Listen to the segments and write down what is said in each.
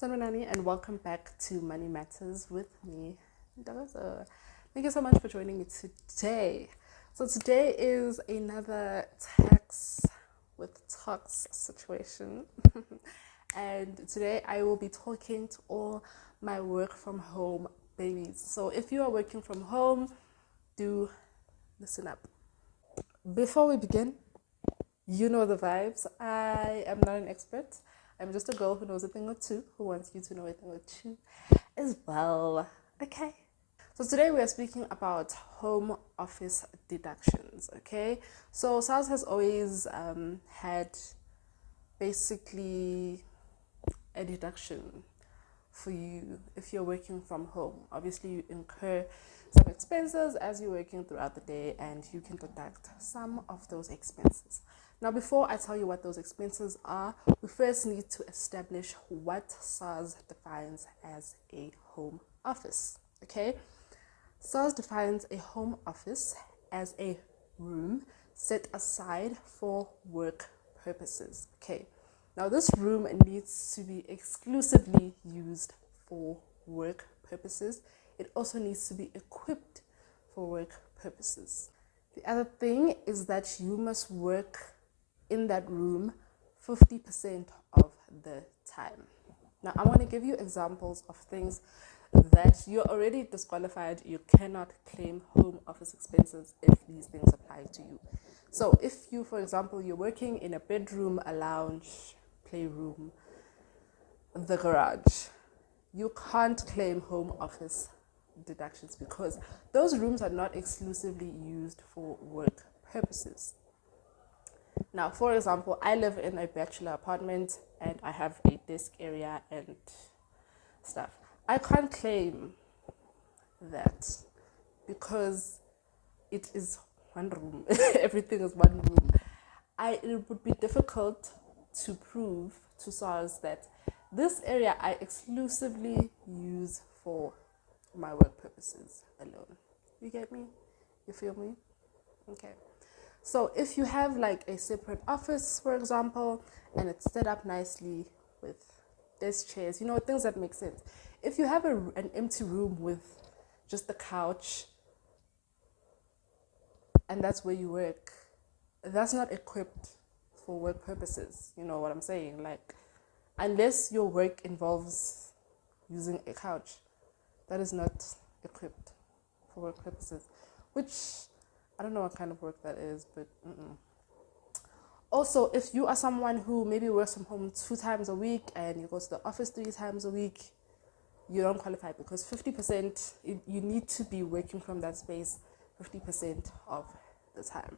Sanibonani, and welcome back to Money Matters with me, Ndaza. Thank you so much for joining me today. So today is another tax with tax situation, and today I will be talking to all my work from home babies. So if you are working from home, do listen up. Before we begin, you know the vibes. I am not an expert. I'm just a girl who knows a thing or two, who wants you to know a thing or two as well. Okay. So today we are speaking about home office deductions. Okay. So SARS has always had basically a deduction for you if you're working from home. Obviously, you incur some expenses as you're working throughout the day, and you can deduct some of those expenses. Now, before I tell you what those expenses are, we first need to establish what SARS defines as a home office. Okay, SARS defines a home office as a room set aside for work purposes. Okay, now this room needs to be exclusively used for work purposes. It also needs to be equipped for work purposes. The other thing is that you must work in that room 50% of the time. Now, I'm going to give you examples of things that you're already disqualified. You cannot claim home office expenses if these things apply to you. So if you, for example, you're working in a bedroom, a lounge, playroom, the garage, you can't claim home office deductions because those rooms are not exclusively used for work purposes. Now, for example, I live in a bachelor apartment and I have a desk area and stuff. I can't claim that because it is one room. Everything is one room. It would be difficult to prove to SARS that this area I exclusively use for my work purposes alone. You get me? You feel me? Okay. So if you have like a separate office, for example, and it's set up nicely with desk chairs, things that make sense. If you have an empty room with just the couch and that's where you work, that's not equipped for work purposes. You know what I'm saying? Like, unless your work involves using a couch, that is not equipped for work purposes, which I don't know what kind of work that is, but Also, if you are someone who maybe works from home 2 times a week and you go to the office 3 times a week, you don't qualify because 50%, you need to be working from that space 50% of the time.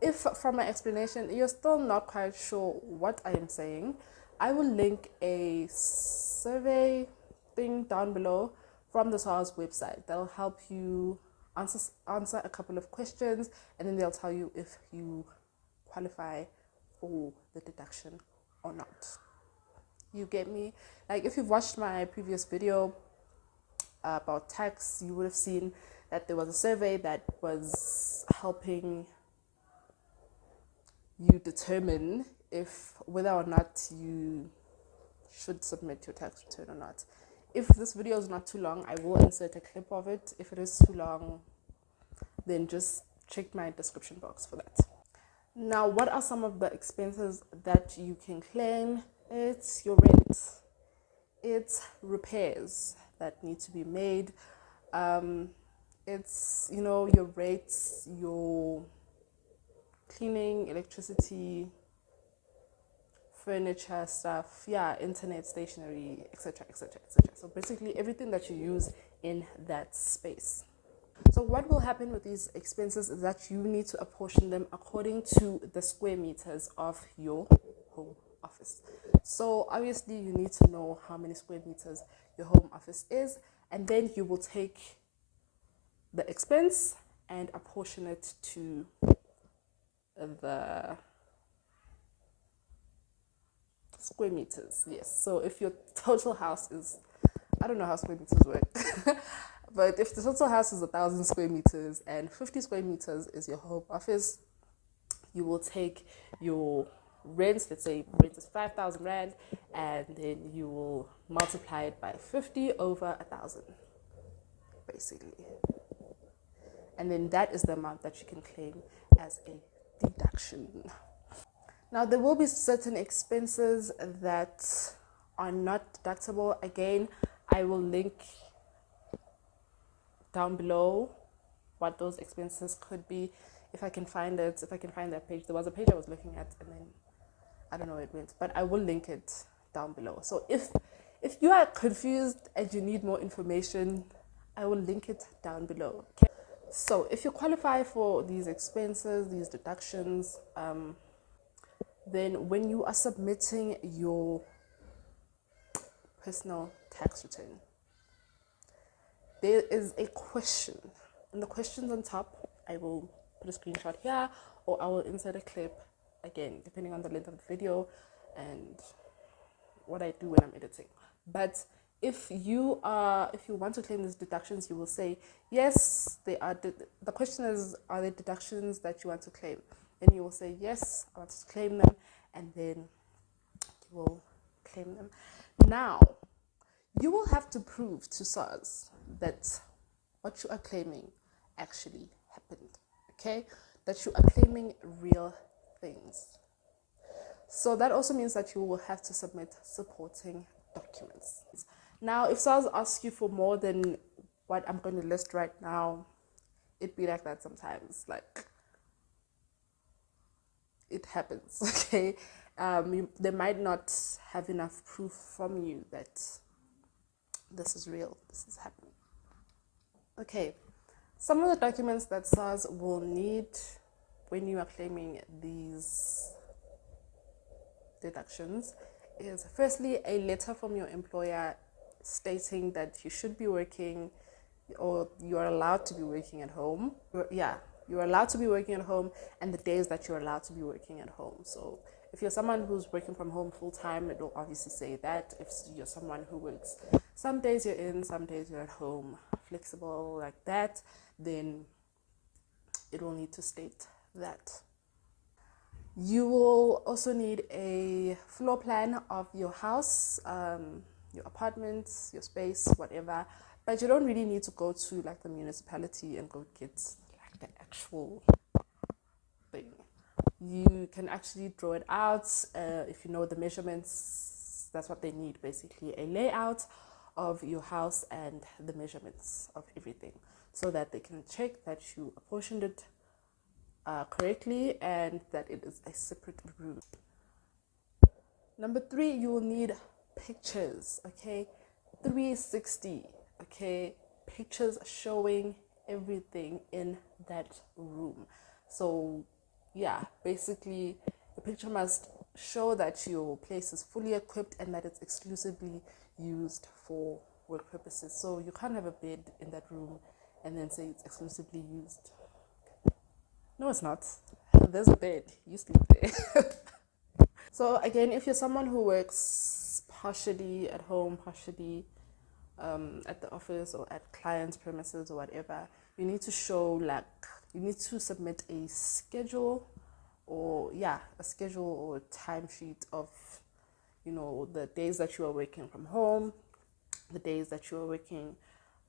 If from my explanation you're still not quite sure what I am saying, I will link a survey thing down below from the SARS website that'll help you answer a couple of questions, and then they'll tell you if you qualify for the deduction or not. You get me? Like, if you've watched my previous video about tax, you would have seen that there was a survey that was helping you determine whether or not you should submit your tax return or not. If this video is not too long, I will insert a clip of it. If it is too long, then just check my description box for that. Now, what are some of the expenses that you can claim? It's your rent. It's repairs that need to be made. It's, your rates, your cleaning, electricity, furniture stuff, internet, stationery, etc., etc., etc. So basically everything that you use in that space. So what will happen with these expenses is that you need to apportion them according to the square meters of your home office. So obviously you need to know how many square meters your home office is, and then you will take the expense and apportion it to the square meters. Yes. So if your total house is, I don't know how square meters work, but if the total house is 1,000 square meters and 50 square meters is your home office, you will take your rent, let's say rent is 5,000 rand, and then you will multiply it by 50 over 1,000, basically. And then that is the amount that you can claim as a deduction. Now, there will be certain expenses that are not deductible. Again, I will link down below what those expenses could be if I can find it. If I can find that page, there was a page I was looking at, and then I don't know where it went, but I will link it down below. So if you are confused and you need more information, I will link it down below. Okay. So if you qualify for these expenses, these deductions, then when you are submitting your personal tax return, there is a question, and the questions on top, I will put a screenshot here, or I will insert a clip, again depending on the length of the video and what I do when I'm editing. But if you want to claim these deductions, you will say yes, they are. The question is, are there deductions that you want to claim? Then you will say yes, I want to claim them, and then you will claim them. Now, you will have to prove to SARS that what you are claiming actually happened, okay? That you are claiming real things. So that also means that you will have to submit supporting documents. Now, if SARS asks you for more than what I'm going to list right now, it'd be like that sometimes. Like, it happens, okay? They might not have enough proof from you that this is real, this is happening. Okay, some of the documents that SARS will need when you are claiming these deductions is firstly a letter from your employer stating that you should be working, or you are allowed to be working at home. You're allowed to be working at home, and the days that you're allowed to be working at home. So if you're someone who's working from home full time, it will obviously say that. If you're someone who works some days you're in, some days you're at home, flexible like that, then it will need to state that. You will also need a floor plan of your house, your apartment, your space, whatever. But you don't really need to go to like the municipality and go get like the actual thing. You can actually draw it out if you know the measurements. That's what they need, basically a layout of your house and the measurements of everything, so that they can check that you apportioned it correctly and that it is a separate room. Number 3, you will need pictures, okay? 360, okay? Pictures showing everything in that room. So yeah, basically the picture must show that your place is fully equipped and that it's exclusively used for work purposes. So you can't have a bed in that room and then say it's exclusively used. No, it's not. There's a bed. You sleep there. So again, if you're someone who works partially at home, partially at the office or at clients' premises or whatever, you need to show you need to submit a schedule or a schedule or a timesheet of the days that you are working from home, the days that you are working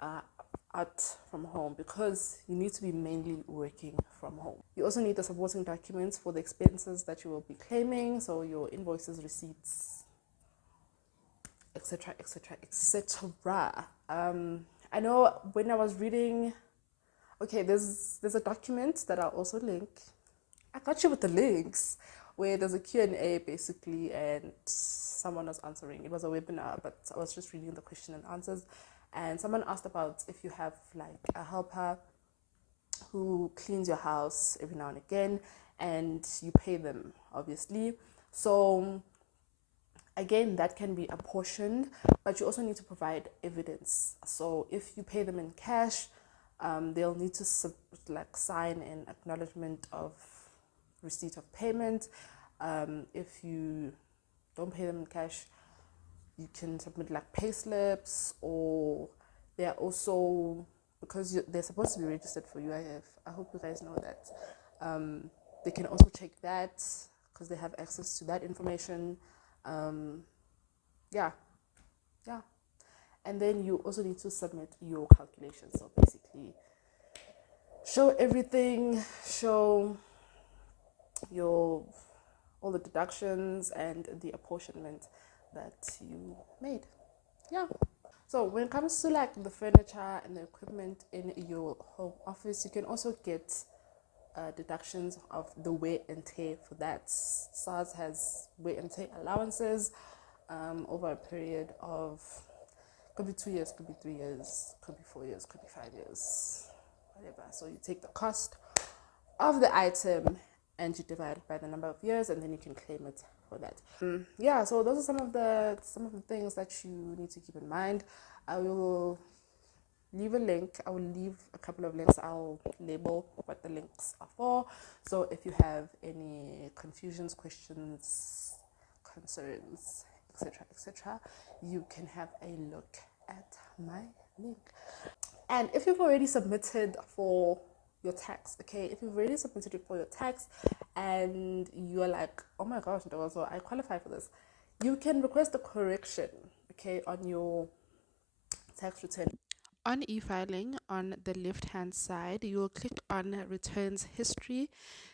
out from home, because you need to be mainly working from home. You also need the supporting documents for the expenses that you will be claiming, so your invoices, receipts, etc, etc, etc. I know when I was reading, okay, there's a document that I'll also link. I got you with the links, where there's a Q&A basically, and someone was answering. It was a webinar, but I was just reading the question and answers, and someone asked about if you have like a helper who cleans your house every now and again, and you pay them, obviously. So again, that can be apportioned, but you also need to provide evidence. So if you pay them in cash, they'll need to sign an acknowledgement of receipt of payment. If you don't pay them in cash, you can submit like pay slips, or they're also, because they're supposed to be registered for UIF. I hope you guys know that. They can also check that, because they have access to that information. Yeah, yeah. And then you also need to submit your calculations. So basically, show everything, show your all the deductions and the apportionment that you made. Yeah. So when it comes to like the furniture and the equipment in your home office, you can also get deductions of the wear and tear for that. SARS has wear and tear allowances over a period of, could be 2 years, could be 3 years, could be 4 years, could be 5 years, whatever. So you take the cost of the item and you divide by the number of years, and then you can claim it for that. Yeah, so those are some of the things that you need to keep in mind. I will leave a link. I will leave a couple of links. I'll label what the links are for. So if you have any confusions, questions, concerns, etc., you can have a look at my link. And if you've already submitted for your tax, okay, if you've already submitted it for your tax and you're like, oh my gosh, so I qualify for this, you can request a correction, okay, on your tax return. On e-filing, on the left hand side, you will click on returns history,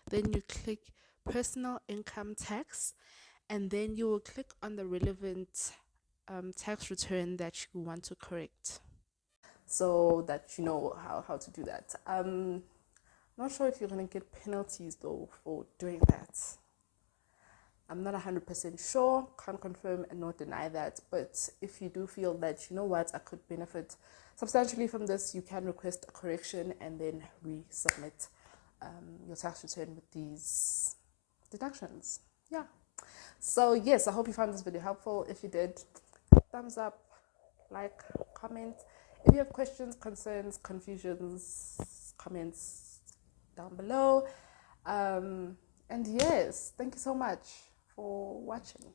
then you click personal income tax, and then you will click on the relevant tax return that you want to correct, so that you know how to do that. Not sure if you're going to get penalties though for doing that. I'm not 100% sure, can't confirm and not deny that. But if you do feel that, you know what, I could benefit substantially from this, you can request a correction and then resubmit your tax return with these deductions. Yeah. So, yes, I hope you found this video helpful. If you did, thumbs up, like, comment. If you have questions, concerns, confusions, comments down below. And yes, thank you so much for watching.